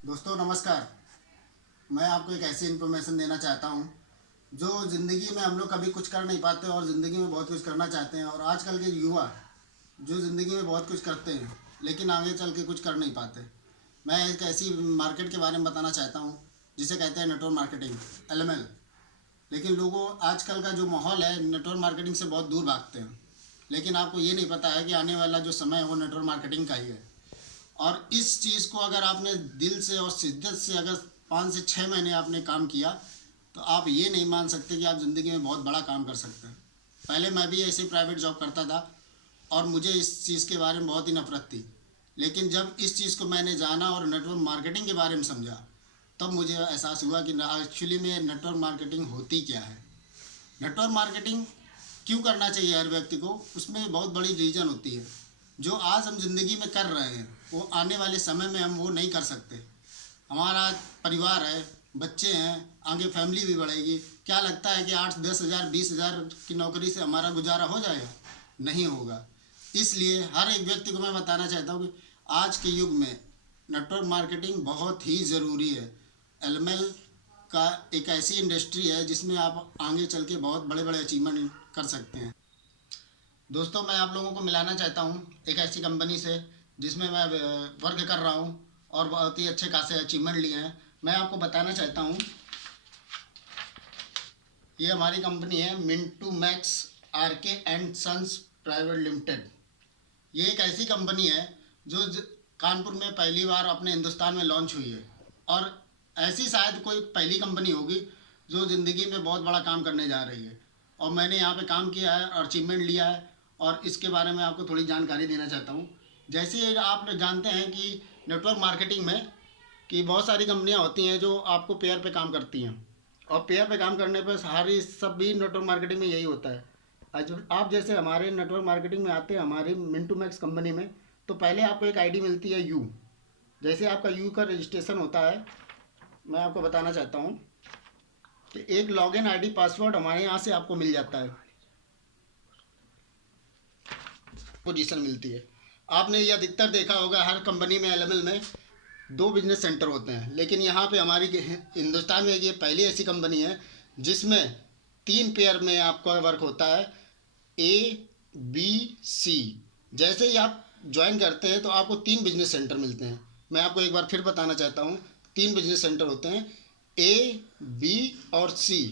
दोस्तों नमस्कार। मैं आपको एक ऐसी इन्फॉर्मेशन देना चाहता हूँ जो ज़िंदगी में हम लोग कभी कुछ कर नहीं पाते और ज़िंदगी में बहुत कुछ करना चाहते हैं। और आजकल के युवा जो ज़िंदगी में बहुत कुछ करते हैं लेकिन आगे चल के कुछ कर नहीं पाते। मैं एक ऐसी मार्केट के बारे में बताना चाहता हूँ जिसे कहते हैं नेटवर्क मार्केटिंग, LML। लेकिन लोगों आजकल का जो माहौल है नेटवर्क मार्केटिंग से बहुत दूर भागते हैं। लेकिन आपको ये नहीं पता है कि आने वाला जो समय है वो नेटवर्क मार्केटिंग का ही है। और इस चीज़ को अगर आपने दिल से और शिद्दत से अगर 5 से 6 महीने आपने काम किया तो आप ये नहीं मान सकते कि आप ज़िंदगी में बहुत बड़ा काम कर सकते हैं। पहले मैं भी ऐसे प्राइवेट जॉब करता था और मुझे इस चीज़ के बारे में बहुत ही नफरत थी। लेकिन जब इस चीज़ को मैंने जाना और नेटवर्क मार्केटिंग के बारे में समझा तब मुझे एहसास हुआ कि एक्चुअली में नेटवर्क मार्केटिंग होती क्या है। नेटवर्क मार्केटिंग क्यों करना चाहिए हर व्यक्ति को, उसमें बहुत बड़ी रीज़न होती है। जो आज हम ज़िंदगी में कर रहे हैं वो आने वाले समय में हम वो नहीं कर सकते। हमारा परिवार है, बच्चे हैं, आगे फैमिली भी बढ़ेगी। क्या लगता है कि 8-10 हज़ार 20 हज़ार की नौकरी से हमारा गुजारा हो जाएगा? नहीं होगा। इसलिए हर एक व्यक्ति को मैं बताना चाहता हूँ कि आज के युग में नेटवर्क मार्केटिंग बहुत ही ज़रूरी है। एलएमएल का एक ऐसी इंडस्ट्री है जिसमें आप आगे चल के बहुत बड़े बड़े अचीवमेंट कर सकते हैं। दोस्तों मैं आप लोगों को मिलाना चाहता हूँ एक ऐसी कंपनी से जिसमें मैं वर्क कर रहा हूँ और बहुत ही अच्छे खासे अचीवमेंट लिए हैं। मैं आपको बताना चाहता हूँ, ये हमारी कंपनी है Mintu Max RK and sons private limited. ये एक ऐसी कंपनी है जो कानपुर में पहली बार अपने हिंदुस्तान में लॉन्च हुई है। और ऐसी शायद कोई पहली कंपनी होगी जो ज़िंदगी में बहुत बड़ा काम करने जा रही है। और मैंने यहाँ पे काम किया है और अचीवमेंट लिया है और इसके बारे में आपको थोड़ी जानकारी देना चाहता हूँ। जैसे आप जानते हैं कि नेटवर्क मार्केटिंग में कि बहुत सारी कंपनियां होती हैं जो आपको पेयर पे काम करती हैं। और पेयर पे काम करने पर सारी सभी नेटवर्क मार्केटिंग में यही होता है। आज आप जैसे हमारे नेटवर्क मार्केटिंग में आते हैं हमारी मिंटू मैक्स कंपनी में, तो पहले आपको एक आईडी मिलती है यू। जैसे आपका यू का रजिस्ट्रेशन होता है, मैं आपको बताना चाहता हूँ कि एक लॉगिन आईडी पासवर्ड हमारे यहाँ से आपको मिल जाता है, पोजीशन मिलती है। आपने ये अधिकतर देखा होगा हर कंपनी में एलएमएल में 2 बिजनेस सेंटर होते हैं। लेकिन यहाँ पे हमारी हिंदुस्तान में ये पहली ऐसी कंपनी है जिसमें 3 पेयर में आपका वर्क होता है, A B C। जैसे ही आप ज्वाइन करते हैं तो आपको 3 बिजनेस सेंटर मिलते हैं। मैं आपको एक बार फिर बताना चाहता हूँ, 3 बिजनेस सेंटर होते हैं, A B और C।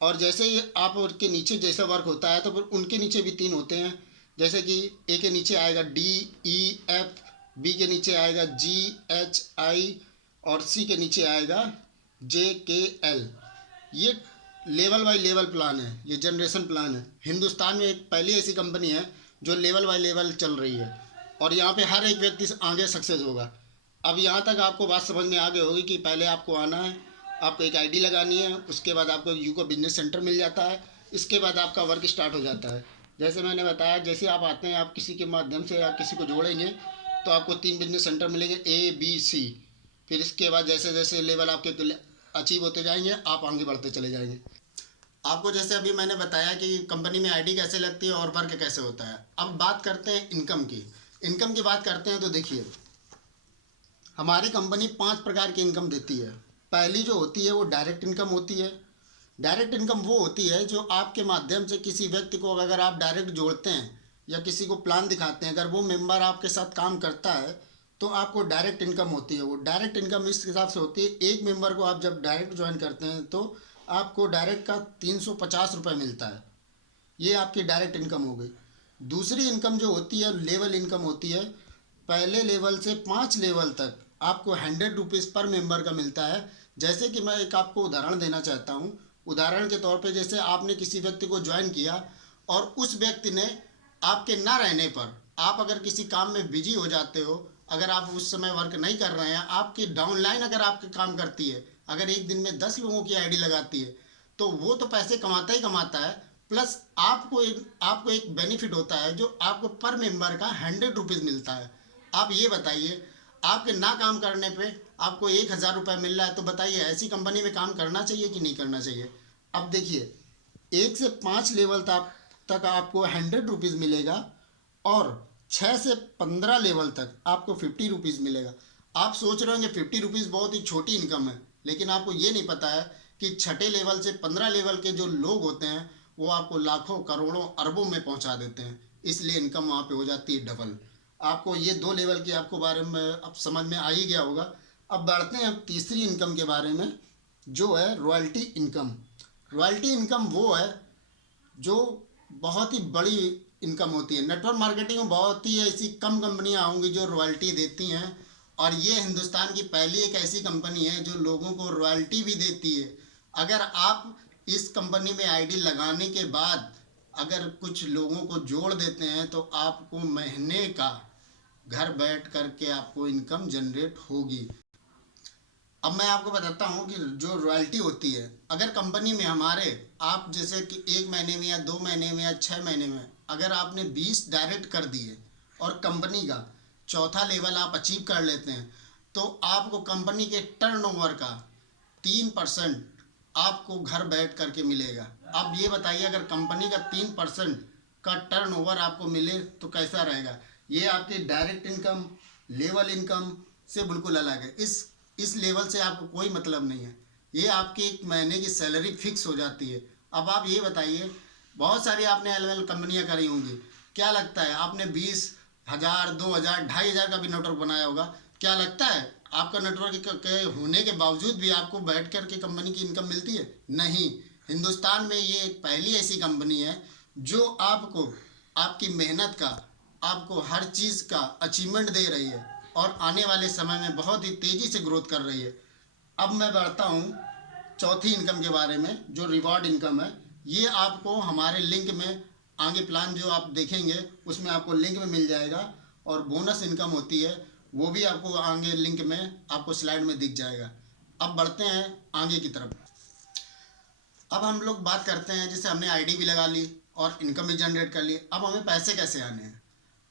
और जैसे ही आप उनके नीचे जैसा वर्क होता है तो फिर उनके नीचे भी 3 होते हैं। जैसे कि ए के नीचे आएगा D E F, बी के नीचे आएगा G H I और सी के नीचे आएगा JKL। ये लेवल बाय लेवल प्लान है, ये जनरेशन प्लान है। हिंदुस्तान में एक पहली ऐसी कंपनी है जो लेवल बाय लेवल चल रही है और यहाँ पे हर एक व्यक्ति आगे सक्सेस होगा। अब यहाँ तक आपको बात समझ में आ गई होगी कि पहले आपको आना है, आपको एक आईडी लगानी है, उसके बाद आपको यू को बिजनेस सेंटर मिल जाता है, इसके बाद आपका वर्क स्टार्ट हो जाता है। जैसे मैंने बताया, जैसे आप आते हैं आप किसी के माध्यम से या किसी को जोड़ेंगे तो आपको 3 बिजनेस सेंटर मिलेंगे A B C। फिर इसके बाद जैसे जैसे लेवल आपके अचीव होते जाएंगे आप आगे बढ़ते चले जाएंगे। आपको जैसे अभी मैंने बताया कि कंपनी में आईडी कैसे लगती है और वर्क कैसे होता है। अब बात करते हैं इनकम की। इनकम की बात करते हैं तो देखिए, हमारी कंपनी 5 प्रकार की इनकम देती है। पहली जो होती है वो डायरेक्ट इनकम होती है। डायरेक्ट इनकम वो होती है जो आपके माध्यम से किसी व्यक्ति को अगर आप डायरेक्ट जोड़ते हैं या किसी को प्लान दिखाते हैं, अगर वो मेंबर आपके साथ काम करता है तो आपको डायरेक्ट इनकम होती है। वो डायरेक्ट इनकम इस हिसाब से होती है, एक मेंबर को आप जब डायरेक्ट ज्वाइन करते हैं तो आपको डायरेक्ट का 350 रुपये मिलता है। ये आपकी डायरेक्ट इनकम हो गई। दूसरी इनकम जो होती है लेवल इनकम होती है। पहले लेवल से 5 लेवल तक आपको 100 रुपीज़ पर मेंबर का मिलता है। जैसे कि मैं एक आपको उदाहरण देना चाहता हूँ। उदाहरण के तौर पे जैसे आपने किसी व्यक्ति को ज्वाइन किया और उस व्यक्ति ने आपके ना रहने पर, आप अगर किसी काम में बिजी हो जाते हो, अगर आप उस समय वर्क नहीं कर रहे हैं, आपकी डाउनलाइन अगर आपके काम करती है, अगर एक दिन में 10 लोगों की आईडी लगाती है तो वो तो पैसे कमाता ही कमाता है, प्लस आपको एक बेनिफिट होता है जो आपको पर मेंबर का 100 रुपीज़ मिलता है। आप ये बताइए, आपके ना काम करने पे आपको 1,000 रुपये मिल रहा है, तो बताइए ऐसी कंपनी में काम करना चाहिए कि नहीं करना चाहिए। अब देखिए, 1 से 5 लेवल तक आपको 100 रुपीज़ मिलेगा और 6 से 15 लेवल तक आपको 50 रुपीज़ मिलेगा। आप सोच रहे होंगे 50 रुपीज़ बहुत ही छोटी इनकम है, लेकिन आपको ये नहीं पता है कि छठे लेवल से 15 लेवल के जो लोग होते हैं वो आपको लाखों करोड़ों अरबों में पहुंचा देते हैं। इसलिए इनकम वहाँ पे हो जाती है डबल। आपको ये 2 लेवल की आपको बारे में अब समझ में आ ही गया होगा। अब बढ़ते हैं अब तीसरी इनकम के बारे में, जो है रॉयल्टी इनकम। रॉयल्टी इनकम वो है जो बहुत ही बड़ी इनकम होती है। नेटवर्क मार्केटिंग में बहुत ही ऐसी कम कंपनियां होंगी जो रॉयल्टी देती हैं, और ये हिंदुस्तान की पहली एक ऐसी कंपनी है जो लोगों को रॉयल्टी भी देती है। अगर आप इस कंपनी में आईडी लगाने के बाद अगर कुछ लोगों को जोड़ देते हैं तो आपको महीने का घर बैठ करके आपको इनकम जनरेट होगी। अब मैं आपको बताता हूँ कि जो रॉयल्टी होती है, अगर कंपनी में हमारे आप जैसे कि 1 महीने में या 2 महीने में या 6 महीने में अगर आपने 20 डायरेक्ट कर दिए और कंपनी का चौथा लेवल आप अचीव कर लेते हैं, तो आपको कंपनी के टर्नओवर का 3% आपको घर बैठ करके मिलेगा। अब ये बताइए, अगर कंपनी का 3% का टर्नओवर आपको मिले तो कैसा रहेगा। ये आपकी डायरेक्ट इनकम, लेवल इनकम से बिल्कुल अलग है। इस लेवल से आपको कोई मतलब नहीं है। ये आपकी एक महीने की सैलरी फिक्स हो जाती है। अब आप ये बताइए, बहुत सारी आपने एल एल कंपनियाँ करी होंगी, क्या लगता है आपने 20,000, 2,000, 2,500 का भी नेटवर्क बनाया होगा, क्या लगता है आपका नेटवर्क के होने के बावजूद भी आपको बैठ कर के कंपनी की इनकम मिलती है? नहीं। हिंदुस्तान में ये एक पहली ऐसी कंपनी है जो आपको आपकी मेहनत का, आपको हर चीज़ का अचीवमेंट दे रही है और आने वाले समय में बहुत ही तेज़ी से ग्रोथ कर रही है। अब मैं बढ़ता हूँ चौथी इनकम के बारे में, जो रिवॉर्ड इनकम है। ये आपको हमारे लिंक में आगे प्लान जो आप देखेंगे उसमें आपको लिंक में मिल जाएगा, और बोनस इनकम होती है वो भी आपको आगे लिंक में आपको स्लाइड में दिख जाएगा। अब बढ़ते हैं आगे की तरफ। अब हम लोग बात करते हैं, जैसे हमने आईडी भी लगा ली और इनकम भी जनरेट कर ली, अब हमें पैसे कैसे आने हैं।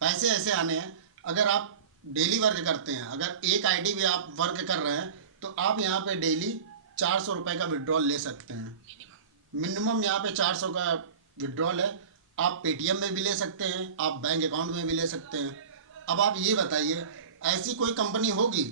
पैसे ऐसे आने हैं, अगर आप डेली वर्क करते हैं, अगर एक आईडी भी आप वर्क कर रहे हैं तो आप यहाँ पे डेली 400 रुपये का विड्रॉल ले सकते हैं। मिनिमम यहाँ पे 400 का विड्रॉल है। आप पेटीएम में भी ले सकते हैं, आप बैंक अकाउंट में भी ले सकते हैं। अब आप ये बताइए, ऐसी कोई कंपनी होगी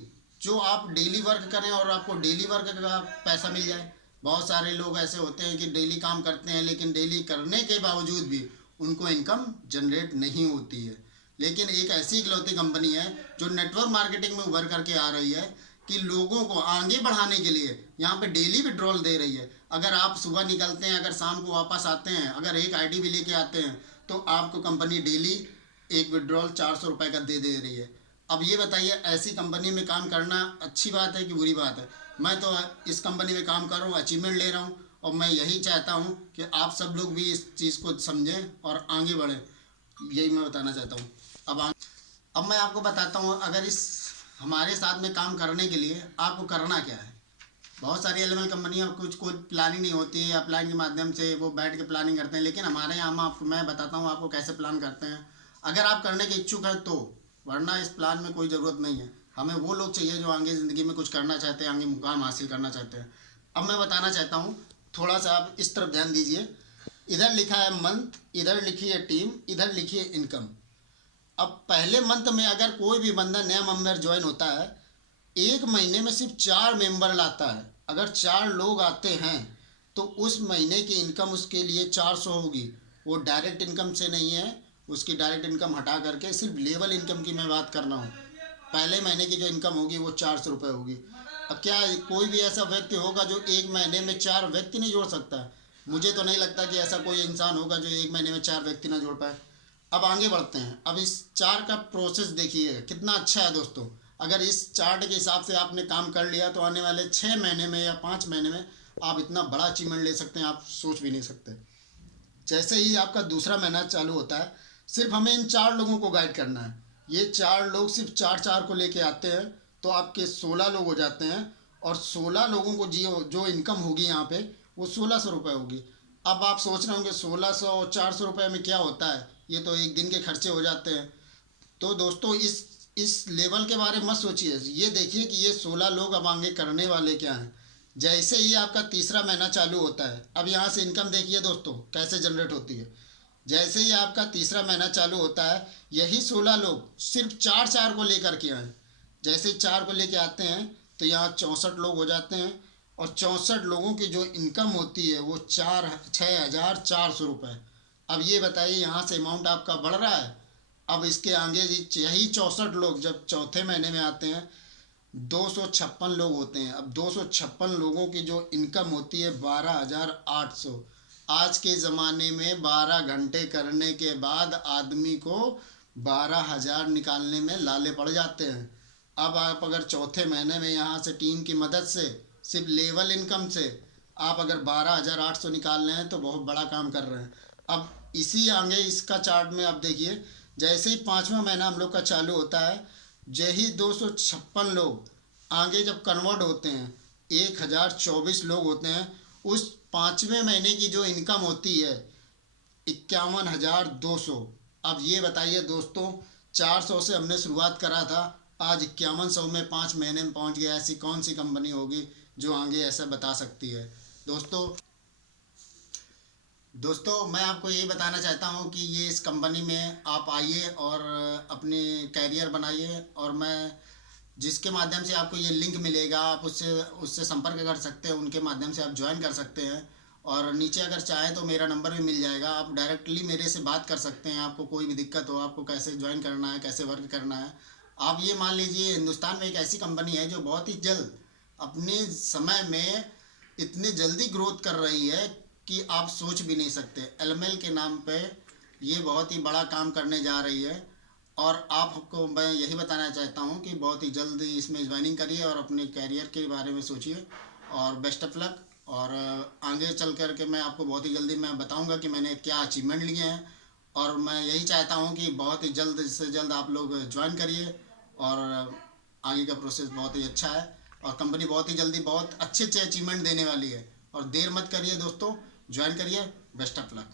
जो आप डेली वर्क करें और आपको डेली वर्क का पैसा मिल जाए। बहुत सारे लोग ऐसे होते हैं कि डेली काम करते हैं, लेकिन डेली करने के बावजूद भी उनको इनकम जनरेट नहीं होती है। लेकिन एक ऐसी इकलौती कंपनी है जो नेटवर्क मार्केटिंग में उभर करके आ रही है कि लोगों को आगे बढ़ाने के लिए यहाँ पे डेली विड्रॉल दे रही है। अगर आप सुबह निकलते हैं, अगर शाम को वापस आते हैं, अगर एक आईडी भी लेके आते हैं, तो आपको कंपनी डेली एक विड्रॉल 400 रुपये का दे रही है। अब ये बताइए, ऐसी कंपनी में काम करना अच्छी बात है कि बुरी बात है? मैं तो इस कंपनी में काम कर रहा हूँ, अचीवमेंट ले रहा हूँ, और मैं यही चाहता हूँ कि आप सब लोग भी इस चीज़ को समझें और आगे बढ़ें। यही मैं बताना चाहता हूँ। अब मैं आपको बताता हूँ, अगर इस हमारे साथ में काम करने के लिए आपको करना क्या है। बहुत सारी एल कंपनियाँ कुछ कोई प्लानिंग नहीं होती है, या प्लान के माध्यम से वो बैठ के प्लानिंग करते हैं, लेकिन हमारे यहाँ आपको मैं बताता हूँ आपको कैसे प्लान करते हैं। अगर आप करने के इच्छुक हैं तो, वरना इस प्लान में कोई ज़रूरत नहीं है। हमें वो लोग चाहिए जो आगे ज़िंदगी में कुछ करना चाहते हैं, आगे मुकाम हासिल करना चाहते हैं। अब मैं बताना चाहता हूँ, थोड़ा सा आप इस तरफ ध्यान दीजिए। इधर लिखा है मंथ, इधर लिखी है टीम, इधर लिखी है इनकम। अब पहले मंथ में अगर कोई भी बंदा नया मेंबर ज्वाइन होता है, एक महीने में सिर्फ 4 मेंबर लाता है। अगर 4 लोग आते हैं तो उस महीने की इनकम उसके लिए 400 होगी। वो डायरेक्ट इनकम से नहीं है, उसकी डायरेक्ट इनकम हटा करके सिर्फ लेवल इनकम की मैं बात कर रहा हूँ। पहले महीने की जो इनकम होगी वो 400 रुपये होगी। अब क्या कोई भी ऐसा व्यक्ति होगा जो एक महीने में 4 व्यक्ति नहीं जोड़ सकता? मुझे तो नहीं लगता कि ऐसा कोई इंसान होगा जो एक महीने में 4 व्यक्ति ना जोड़ पाए। अब आगे बढ़ते हैं। अब इस चार्ट का प्रोसेस देखिए कितना अच्छा है दोस्तों। अगर इस चार्ट के हिसाब से आपने काम कर लिया तो आने वाले 6 महीने में या 5 महीने में आप इतना बड़ा अचीवमेंट ले सकते हैं, आप सोच भी नहीं सकते। जैसे ही आपका दूसरा महीना चालू होता है, सिर्फ हमें इन 4 लोगों को गाइड करना है। ये 4 लोग सिर्फ 4-4 को लेके आते हैं तो आपके 16 लोग हो जाते हैं, और 16 लोगों को जो इनकम होगी यहाँ पे वो 1600 रुपये होगी। अब आप सोच रहे होंगे 1600 और 400 रुपये में क्या होता है, ये तो एक दिन के खर्चे हो जाते हैं। तो दोस्तों इस लेवल के बारे में मत सोचिए, ये देखिए कि ये 16 लोग अब आगे करने वाले क्या हैं। जैसे ही आपका तीसरा महीना चालू होता है, अब यहाँ से इनकम देखिए दोस्तों कैसे जनरेट होती है। जैसे ही आपका तीसरा महीना चालू होता है, यही 16 लोग सिर्फ 4-4 को लेकर के आए। जैसे ही 4 को लेके आते हैं तो यहाँ 64 लोग हो जाते हैं, और 64 लोगों की जो इनकम होती है वो 6,400 रुपये। अब ये बताइए यहाँ से अमाउंट आपका बढ़ रहा है। अब इसके आगे यही 64 लोग जब चौथे महीने में आते हैं, 256 लोग होते हैं। अब 256 लोगों की जो इनकम होती है 12,800। आज के ज़माने में 12 घंटे करने के बाद आदमी को 12,000 निकालने में लाले पड़ जाते हैं। अब आप अगर चौथे महीने में यहाँ से टीम की मदद से सिर्फ लेवल इनकम से आप अगर 12,800 निकाल रहे हैं तो बहुत बड़ा काम कर रहे हैं। अब इसी आगे इसका चार्ट में आप देखिए, जैसे ही 5वां महीना हम लोग का चालू होता है, यही 256 लोग आगे जब कन्वर्ट होते हैं 1,024 लोग होते हैं। उस 5वें महीने की जो इनकम होती है 51,200। अब ये बताइए दोस्तों, 400 से हमने शुरुआत करा था, आज 5100 में 5 महीने में पहुंच गया। ऐसी कौन सी कंपनी होगी जो आगे ऐसा बता सकती है। दोस्तों दोस्तों मैं आपको ये बताना चाहता हूँ कि ये इस कंपनी में आप आइए और अपनी कैरियर बनाइए, और मैं जिसके माध्यम से आपको ये लिंक मिलेगा आप उससे उससे संपर्क कर सकते हैं, उनके माध्यम से आप ज्वाइन कर सकते हैं। और नीचे अगर चाहें तो मेरा नंबर भी मिल जाएगा, आप डायरेक्टली मेरे से बात कर सकते हैं। आपको कोई भी दिक्कत हो, आपको कैसे ज्वाइन करना है, कैसे वर्क करना है। आप ये मान लीजिए हिंदुस्तान में एक ऐसी कंपनी है जो बहुत ही जल्द अपने समय में इतनी जल्दी ग्रोथ कर रही है कि आप सोच भी नहीं सकते। एलएमएल के नाम पे ये बहुत ही बड़ा काम करने जा रही है, और आपको मैं यही बताना चाहता हूँ कि बहुत ही जल्द इसमें ज्वाइनिंग करिए और अपने कैरियर के बारे में सोचिए, और बेस्ट ऑफ लक। और आगे चल कर के मैं आपको बहुत ही जल्दी मैं बताऊँगा कि मैंने क्या अचीवमेंट लिए हैं, और मैं यही चाहता हूँ कि बहुत ही जल्द से जल्द आप लोग ज्वाइन करिए, और आगे का प्रोसेस बहुत ही अच्छा है, और कंपनी बहुत ही जल्दी बहुत अच्छे अच्छे अचीवमेंट देने वाली है। और देर मत करिए दोस्तों, ज्वाइन करिए। Best of luck.